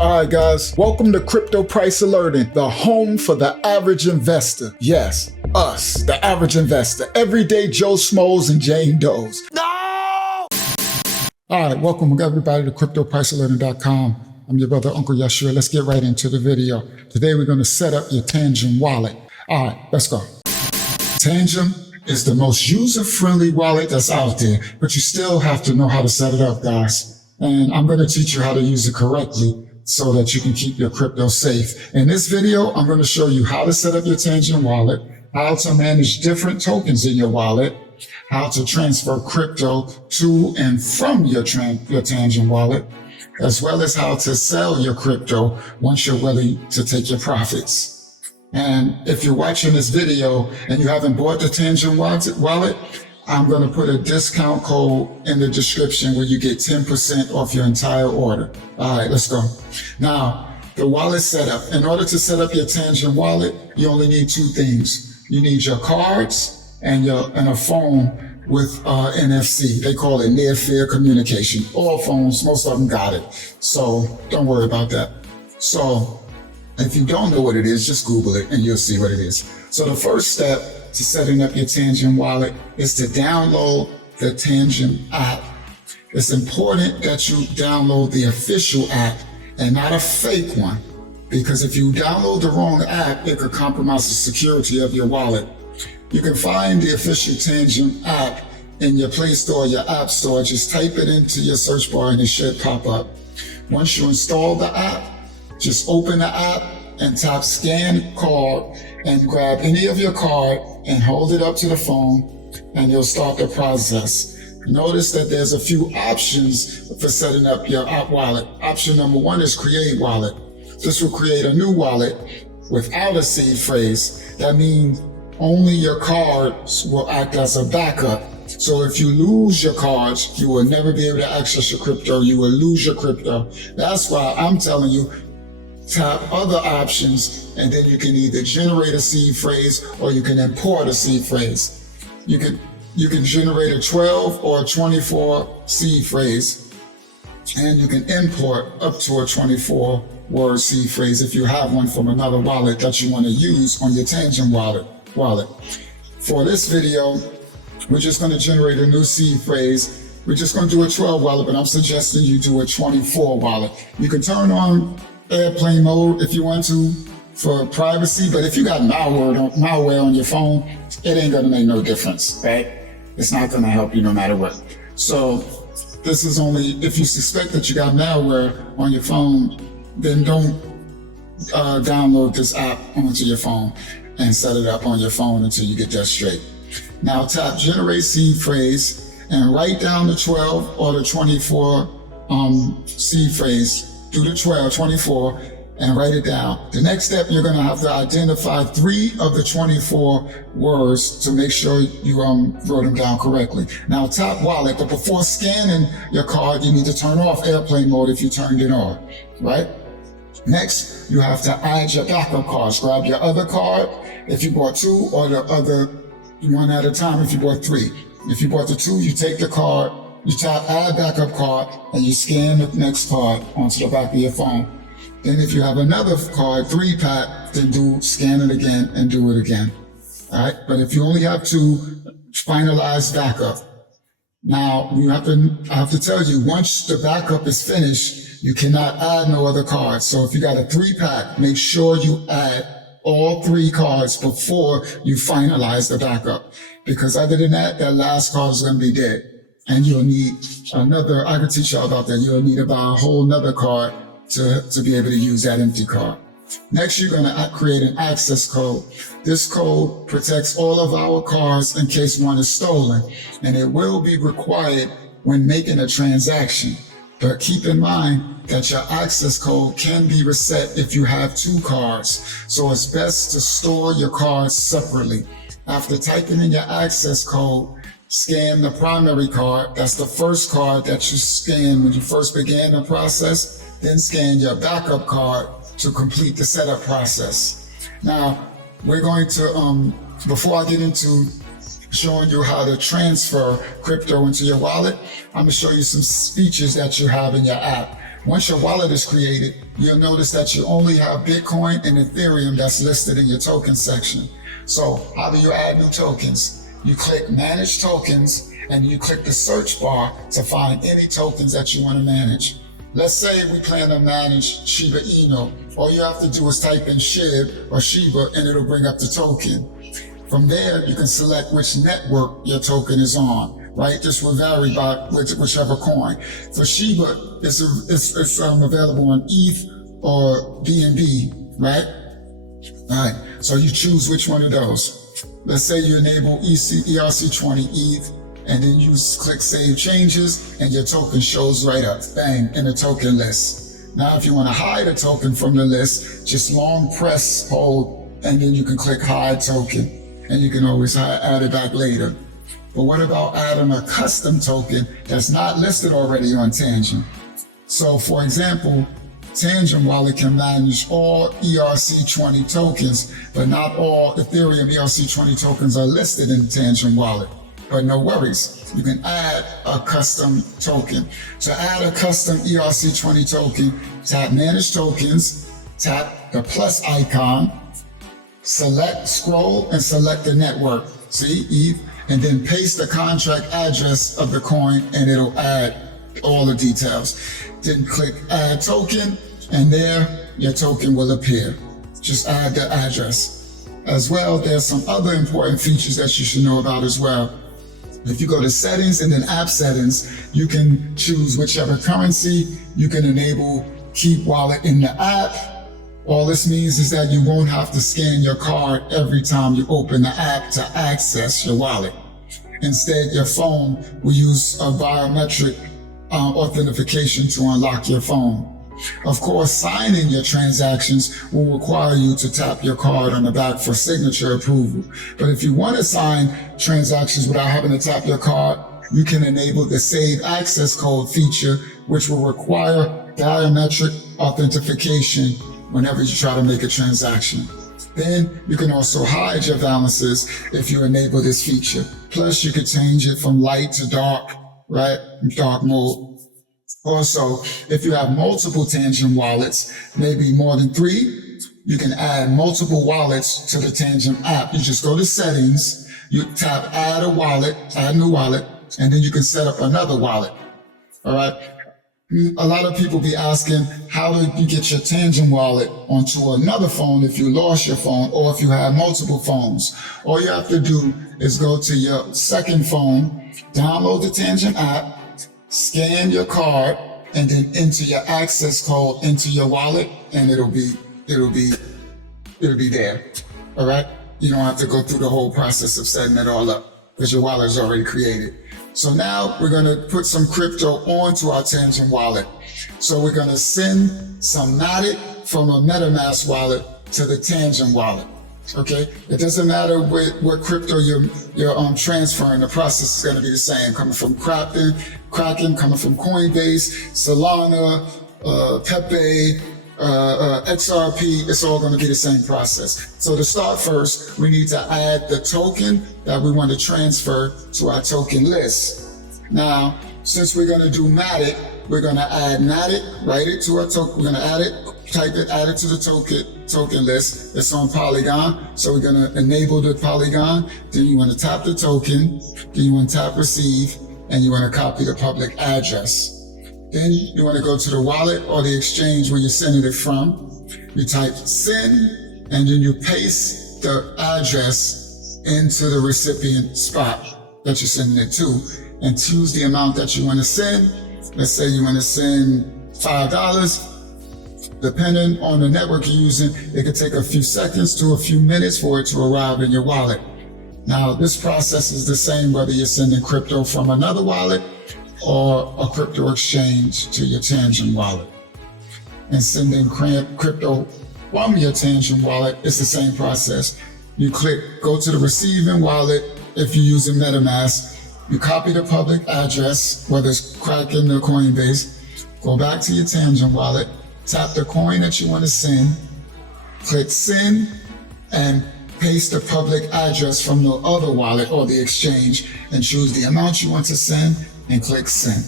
All right, guys, welcome to Crypto Price Alerting, the home for the average investor. Yes, us, the average investor, everyday Joe Schmoes and Jane Does. No! All right, welcome everybody to CryptoPriceAlerting.com. I'm your brother, Uncle Yashua. Let's get right into the video. Today, we're going to set up your TANGEM wallet. All right, let's go. TANGEM is the most user-friendly wallet that's out there, but you still have to know how to set it up, guys. And I'm going to teach you how to use it correctly so that you can keep your crypto safe. In this video, I'm going to show you how to set up your TANGEM wallet, how to manage different tokens in your wallet, how to transfer crypto to and from your TANGEM wallet, as well as how to sell your crypto once you're ready to take your profits. And if you're watching this video and you haven't bought the TANGEM wallet, I'm going to put a discount code in the description where you get 10% off your entire order. All right, let's go. Now, the wallet setup. In order to set up your TANGEM wallet, you only need two things. You need your cards and a phone with NFC. They call it near field communication. All phones, most of them got it. So don't worry about that. So if you don't know what it is, just Google it and you'll see what it is. So the first step to setting up your TANGEM wallet is to download the TANGEM app. It's important that you download the official app and not a fake one, because if you download the wrong app, it could compromise the security of your wallet. You can find the official TANGEM app in your Play Store, your App Store. Just type it into your search bar and it should pop up. Once you install the app, just open the app and tap scan card and grab any of your card and hold it up to the phone and you'll start the process. Notice that there's a few options for setting up your app wallet. Option number one is create wallet. This will create a new wallet without a seed phrase. That means only your cards will act as a backup. So if you lose your cards, you will never be able to access your crypto. You will lose your crypto. That's why I'm telling you, tap other options, and then you can either generate a seed phrase or you can import a seed phrase. You can generate a 12 or a 24 seed phrase, and you can import up to a 24 word seed phrase if you have one from another wallet that you want to use on your TANGEM wallet. For this video, we're just going to generate a new seed phrase. We're just going to do a 12 wallet, but I'm suggesting you do a 24 wallet. You can turn on airplane mode if you want to for privacy, but if you got malware on your phone, it ain't gonna make no difference, right? It's not gonna help you no matter what. So this is only if you suspect that you got malware on your phone, then don't download this app onto your phone and set it up on your phone until you get that straight. Now tap generate seed phrase and write down the 12 or the 24 seed phrase. Do the 12, 24, and write it down. The next step, you're going to have to identify 3 of the 24 words to make sure you wrote them down correctly. Now tap wallet, but before scanning your card, you need to turn off airplane mode if you turned it on, right? Next, you have to add your backup cards. Grab your other card if you bought 2, or the other one at a time if you bought 3. If you bought the 2, you take the card, you tap add backup card and you scan the next card onto the back of your phone. Then if you have another card, 3-pack, then do scan it again and do it again. All right, but if you only have 2, finalize backup. Now I have to tell you, once the backup is finished, you cannot add no other cards. So if you got a 3-pack, make sure you add all 3 cards before you finalize the backup. Because other than that, that last card is going to be dead. And you'll need another, I can teach you all about that. You'll need about a whole nother card to be able to use that empty card. Next, you're going to create an access code. This code protects all of our cards in case one is stolen, and it will be required when making a transaction. But keep in mind that your access code can be reset if you have 2 cards. So it's best to store your cards separately. After typing in your access code, scan the primary card. That's the first card that you scan when you first began the process. Then scan your backup card to complete the setup process. Now, we're going to, before I get into showing you how to transfer crypto into your wallet, I'm gonna show you some features that you have in your app. Once your wallet is created, you'll notice that you only have Bitcoin and Ethereum that's listed in your token section. So how do you add new tokens? You click Manage Tokens, and you click the search bar to find any tokens that you want to manage. Let's say we plan to manage Shiba Inu. All you have to do is type in SHIB or Shiba and it'll bring up the token. From there, you can select which network your token is on, right? This will vary by whichever coin. For Shiba, it's available on ETH or BNB, right? All right, so you choose which one of those. Let's say you enable ERC20 ETH, and then you click Save Changes, and your token shows right up, bang, in the token list. Now, if you want to hide a token from the list, just long press, hold, and then you can click Hide Token. And you can always add it back later. But what about adding a custom token that's not listed already on Tangem? So for example, Tangem Wallet can manage all ERC20 tokens, but not all Ethereum ERC20 tokens are listed in Tangem Wallet. But no worries, you can add a custom token. To add a custom ERC20 token, tap Manage Tokens, tap the plus icon, scroll and select the network, see, ETH, and then paste the contract address of the coin and it'll add all the details. Then click Add Token, and there your token will appear. Just add the address. As well, there's some other important features that you should know about as well. If you go to Settings and then App Settings, you can choose whichever currency. You can enable Keep Wallet in the app. All this means is that you won't have to scan your card every time you open the app to access your wallet. Instead, your phone will use a biometric authentication to unlock your phone. Of course, signing your transactions will require you to tap your card on the back for signature approval. But if you want to sign transactions without having to tap your card, you can enable the Save Access Code feature, which will require biometric authentication whenever you try to make a transaction. Then you can also hide your balances if you enable this feature. Plus you can change it from light to dark, right? Dark mode. Also, if you have multiple Tangem wallets, maybe more than 3, you can add multiple wallets to the Tangem app. You just go to Settings, you tap Add a Wallet, Add New Wallet, and then you can set up another wallet. All right. A lot of people be asking, how do you get your Tangem wallet onto another phone if you lost your phone or if you have multiple phones? All you have to do is go to your second phone, download the Tangem app, scan your card, and then enter your access code into your wallet, and it'll be there. All right? You don't have to go through the whole process of setting it all up because your wallet is already created. So now we're going to put some crypto onto our Tangem wallet. So we're going to send some Matic from a MetaMask wallet to the Tangem wallet. Okay, it doesn't matter what crypto you're transferring. The process is going to be the same. Coming from Kraken, coming from Coinbase, Solana, Pepe, XRP. It's all going to be the same process. So to start first, we need to add the token that we want to transfer to our token list. Now, since we're going to do Matic, we're going to add Matic, write it to our token. We're going to add it, type it, add it to the token list. It's on Polygon. So we're going to enable the Polygon. Then you want to tap the token. Then you want to tap receive, and you want to copy the public address. Then you want to go to the wallet or the exchange where you're sending it from. You type send, and then you paste the address into the recipient spot that you're sending it to, and choose the amount that you want to send. Let's say you want to send $5. Depending on the network you're using, it could take a few seconds to a few minutes for it to arrive in your wallet. Now, this process is the same whether you're sending crypto from another wallet or a crypto exchange to your Tangem wallet. And sending crypto from your Tangem wallet is the same process. You go to the receiving wallet if you're using MetaMask. You copy the public address, whether it's Kraken or Coinbase. Go back to your Tangem wallet, tap the coin that you want to send, click send, and paste the public address from the other wallet or the exchange, and choose the amount you want to send and click send.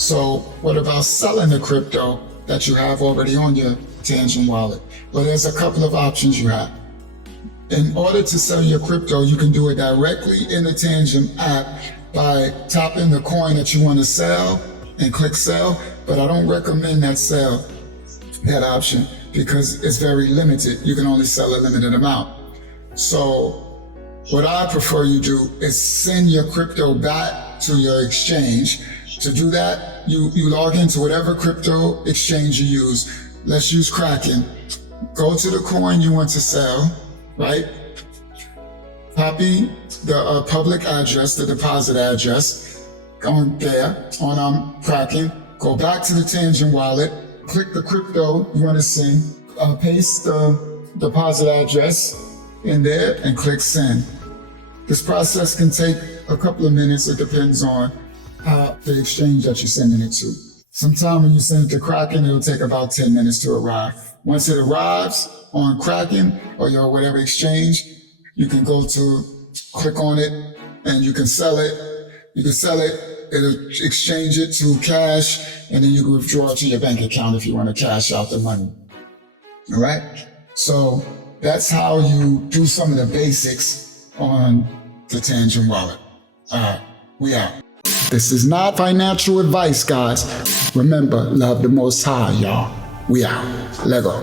So what about selling the crypto that you have already on your TANGEM wallet? Well, there's a couple of options you have. In order to sell your crypto, you can do it directly in the TANGEM app by tapping the coin that you want to sell and click sell, but I don't recommend that option because it's very limited. You can only sell a limited amount. So what I prefer you do is send your crypto back to your exchange. To do that, you log into whatever crypto exchange you use. Let's use Kraken. Go to the coin you want to sell, right? Copy the public address, the deposit address on there on Kraken. Go back to the TANGEM wallet, click the crypto you want to send, paste the deposit address in there and click send. This process can take a couple of minutes. It depends on the exchange that you're sending it to. Sometime when you send it to Kraken, it'll take about 10 minutes to arrive. Once it arrives on Kraken or your whatever exchange, you can click on it and you can sell it. It'll exchange it to cash, and then you can withdraw it to your bank account if you want to cash out the money. All right? So that's how you do some of the basics on the TANGEM wallet. All right, we out. This is not financial advice, guys. Remember, love the Most High, y'all. We out. Lego.